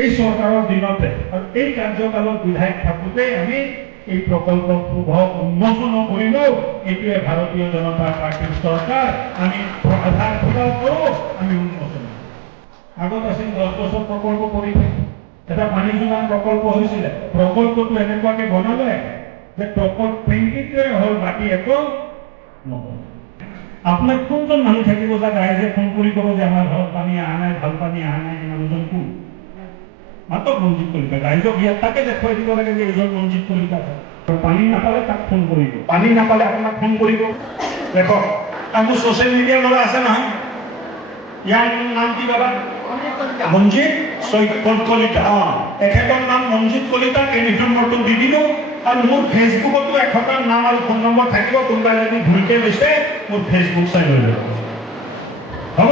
এই চৰকাৰৰ দিনতে আৰু এই কাৰ্যকালত বিধায়ক থাকোঁতে আমি এই প্ৰকল্পৰ শুভ উন্মোচন কৰিলো। এইটোৱে ভাৰতীয় জনতা পাৰ্টিৰ চৰকাৰ। আমি আধাৰ প্ৰদান কৰোঁ, আমি উন্মোচন। আগত আছিল 10 বছৰ প্ৰকল্প কৰি এটা পানী যোগান প্ৰকল্প হৈছিলে। প্ৰকল্পটো এনেকুৱাকে বনালে যে প্ৰকল্প পেইণ্টিংটোৱে হ'ল, বাকী একো নহ'ল। আপোনাক কোনজন মানুহ থাকিব যাক ৰাইজে ফোন কৰি ক'ব যে আমাৰ ঘৰত পানী অহা নাই, ভাল পানী অহা নাই? মানুহজন কোন? মাত্ৰ মঞ্জিত কলিতা। ৰাইজক ইয়াত তাকে দেখুৱাই দিব লাগে যে এইজন মঞ্জিত কলিতা। পানী নাপালে তাক ফোন কৰিব, পানী নাপালে আপোনাক ফোন কৰিব। দেখক মোৰ ছ'চিয়েল মিডিয়াৰ ল'ৰা আছে নহয়, ইয়াৰ নাম কি বাবা? মঞ্জিত কলিতা। এখেতৰ নাম মঞ্জিত কলিতা। টেলিফোন নম্বৰটো দি দিলোঁ আৰু মোৰ ফেচবুকতো এখেতৰ নাম আৰু ফোন নম্বৰ থাকিব। কোনোবাই যদি ভুলকে লৈছে মোৰ ফেচবুক চাই লৈ ল'ব, হ'ব?